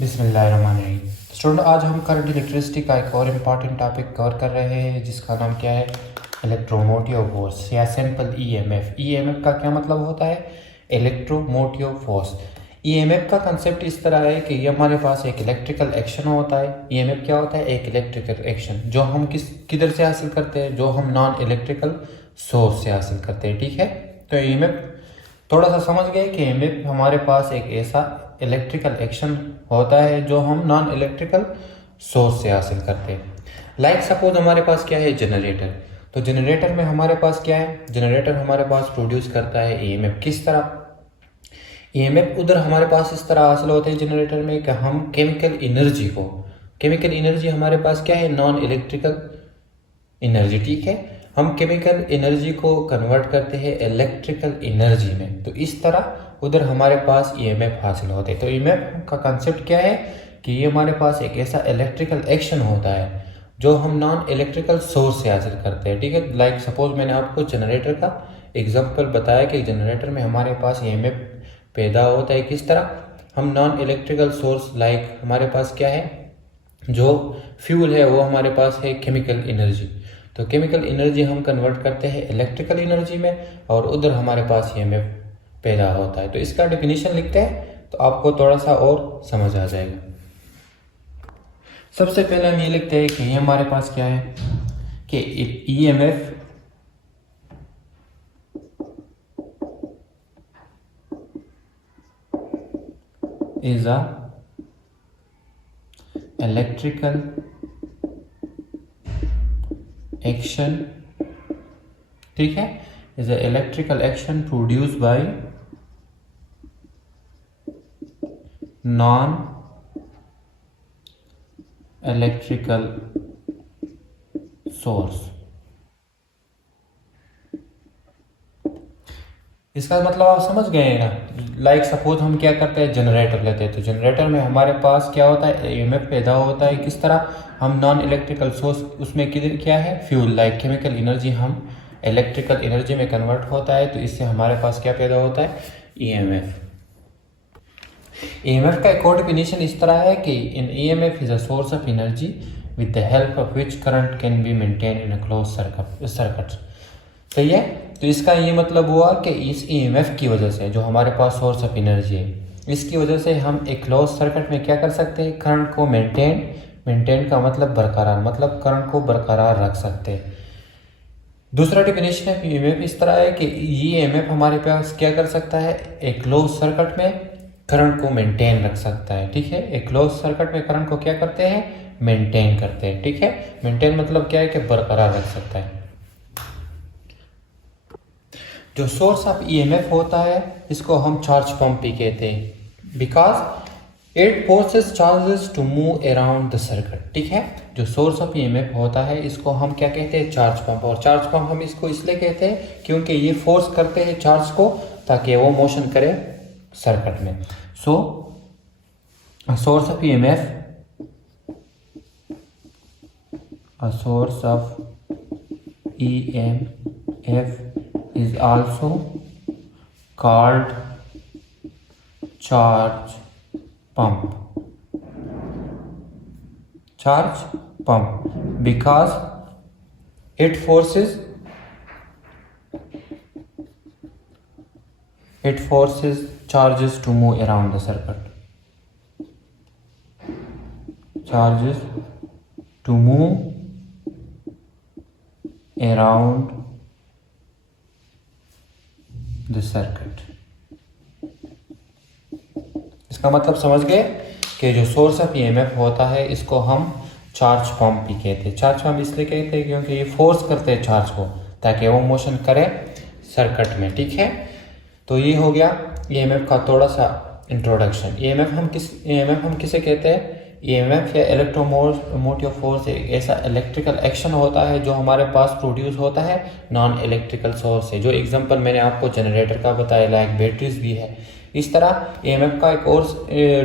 बिस्मिल्लाहिर्रहमानिर्रहीम। स्टूडेंट, आज हम करंट इलेक्ट्रिसिटी का एक और इम्पॉर्टेंट टॉपिक कवर कर रहे हैं जिसका नाम क्या है, इलेक्ट्रोमोटिव फोर्स या सिंपल ईएमएफ। ईएमएफ का क्या मतलब होता है? Electromotive force. ईएमएफ का कंसेप्ट इस तरह है कि ये हमारे पास एक इलेक्ट्रिकल एक्शन होता है। ईएमएफ क्या होता है? एक इलेक्ट्रिकल एक्शन जो हम किधर से हासिल करते हैं, जो हम नॉन इलेक्ट्रिकल सोर्स से हासिल करते हैं। ठीक है, तो ईएमएफ थोड़ा सा समझ गए कि ईएमएफ हमारे पास एक ऐसा इलेक्ट्रिकल एक्शन होता है जो हम नॉन इलेक्ट्रिकल सोर्स से हासिल करते हैं। लाइक सपोज हमारे पास क्या है, जनरेटर। तो जनरेटर में हमारे पास क्या है, जनरेटर हमारे पास प्रोड्यूस करता है ईएमएफ। किस तरह? ईएमएफ उधर हमारे पास इस तरह हासिल होते हैं जनरेटर में कि हम केमिकल एनर्जी हमारे पास क्या है, नॉन इलेक्ट्रिकल एनर्जी। ठीक है, हम केमिकल एनर्जी को कन्वर्ट करते हैं इलेक्ट्रिकल एनर्जी में। तो इस तरह उधर हमारे पास ईएमएफ हासिल होते हैं। तो ईएमएफ का कंसेप्ट क्या है कि ये हमारे पास एक ऐसा इलेक्ट्रिकल एक्शन होता है जो हम नॉन इलेक्ट्रिकल सोर्स से हासिल करते हैं। ठीक है, लाइक सपोज मैंने आपको जनरेटर का एग्जांपल बताया कि जनरेटर में हमारे पास ईएमएफ पैदा होता है। किस तरह? हम नॉन इलेक्ट्रिकल सोर्स, लाइक हमारे पास क्या है, जो फ्यूल है वो हमारे पास है केमिकल एनर्जी। तो केमिकल एनर्जी हम कन्वर्ट करते हैं इलेक्ट्रिकल एनर्जी में और उधर हमारे पास ईएमएफ पैदा होता है। तो इसका डेफिनेशन लिखते हैं तो आपको थोड़ा सा और समझ आ जाएगा। सबसे पहले हम ये लिखते हैं कि ये हमारे पास क्या है कि EMF is a electrical action. ठीक है, is a electrical action produced by non electrical source. इसका मतलब आप समझ गए हैं ना। लाइक सपोज हम क्या करते हैं, जनरेटर लेते हैं। तो जनरेटर में हमारे पास क्या होता है, ईएमएफ पैदा होता है। किस तरह? हम नॉन इलेक्ट्रिकल सोर्स, उसमें किधर क्या है, फ्यूल, लाइक केमिकल एनर्जी हम इलेक्ट्रिकल एनर्जी में कन्वर्ट होता है। तो इससे हमारे पास क्या पैदा होता है, ईएमएफ। ईएमएफ का एक और डेफिनेशन इस तरह है कि in EMF is a source of energy with the help of which current can be maintain in a close circuit. सही है, तो इसका ये मतलब हुआ कि इस ईएमएफ की वजह से, जो हमारे पास सोर्स ऑफ एनर्जी है, इसकी वजह से हम एक क्लोज सर्किट में क्या कर सकते हैं, करंट को मेंटेन का मतलब बरकरार, मतलब करंट को बरकरार रख सकते हैं। दूसरा डेफिनेशन है ईएमएफ इस तरह है कि ईएमएफ हमारे पास क्या कर सकता है, एक क्लोज सर्किट में करंट को मेंटेन रख सकता है। ठीक है, एक क्लोज सर्किट में करंट को क्या करते हैं, मेंटेन करते हैं। ठीक है, मेंटेन मतलब क्या है कि बरकरार रख सकता है। जो सोर्स ऑफ ईएमएफ होता है इसको हम चार्ज पंप भी कहते हैं, because it forces charges to move around the circuit. ठीक है, जो सोर्स ऑफ ईएमएफ होता है इसको हम क्या कहते हैं, चार्ज पंप। और चार्ज पंप हम इसको इसलिए कहते हैं क्योंकि ये फोर्स करते हैं चार्ज को ताकि वो मोशन करे सर्किट में। So source of EMF, a source of EMF is also called charge pump because it forces charges to move around the circuit, charges to move around the circuit। इसका मतलब समझ गए कि जो सोर्स ऑफ ईएमएफ होता है इसको हम चार्ज पंप भी कहते हैं। चार्ज पंप इसलिए कहते हैं क्योंकि ये फोर्स करते हैं चार्ज को ताकि वो मोशन करे सर्किट में। ठीक है, तो ये हो गया ईएमएफ का थोड़ा सा इंट्रोडक्शन। ईएमएफ हम किसे कहते हैं? ईएमएफ या इलेक्ट्रोमोटिव फोर्स एक ऐसा इलेक्ट्रिकल एक्शन होता है जो हमारे पास प्रोड्यूस होता है नॉन इलेक्ट्रिकल सोर्स से। जो एग्जांपल मैंने आपको जनरेटर का बताया, लाइक बैटरीज भी है। इस तरह ईएमएफ का एक और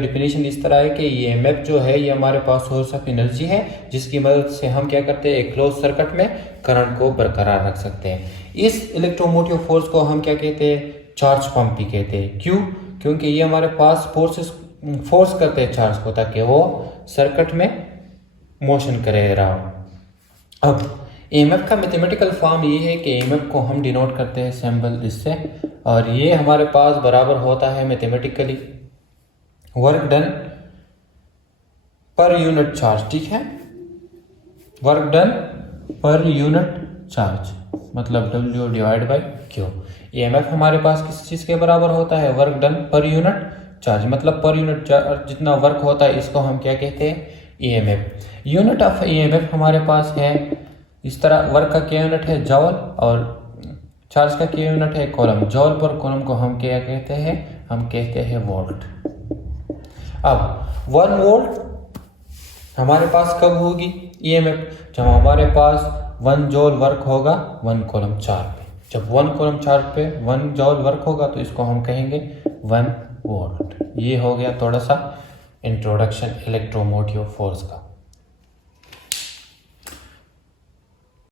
डिफिनेशन इस तरह है कि ईएमएफ जो है ये हमारे पास सोर्स ऑफ एनर्जी है जिसकी मदद से हम क्या करते हैं, एक क्लोज सर्किट में करंट को बरकरार रख सकते हैं। इस इलेक्ट्रोमोटिव फोर्स को हम क्या कहते हैं, चार्ज पंप भी कहते हैं। क्यों? क्योंकि ये हमारे पास फोर्सेस फोर्स करते हैं चार्ज को ताकि वो सर्किट में मोशन करे रहा हो। अब ईएमएफ का मैथमेटिकल फॉर्म ये है कि ईएमएफ को हम डिनोट करते हैं सिंबल इससे, और ये हमारे पास बराबर होता है mathematically work done per unit charge. ठीक है, work done per unit charge मतलब W divide by Q। EMF हमारे पास किस चीज़ के बराबर होता है? Work done per unit charge, मतलब पर यूनिट चार्ज जितना वर्क होता है इसको हम क्या कहते हैं? ईएमएफ। यूनिट ऑफ ईएमएफ हमारे पास है इस तरह, वर्क का क्या यूनिट है? जॉल, और चार्ज का क्या यूनिट है? कूलम। जॉल पर कूलम को हम क्या कहते हैं? हम कहते हैं वोल्ट। अब 1 वोल्ट हमारे पास कब होगी ईएमएफ? जब हमारे पास 1 जॉल वर्क होगा 1 कूलम चार्ज पे। जब 1 कूलम चार्ज पे 1 जॉल वर्क होगा तो इसको हम कहेंगे 1 वोल्ट। ये हो गया थोड़ा सा इंट्रोडक्शन इलेक्ट्रोमोटिव फोर्स का।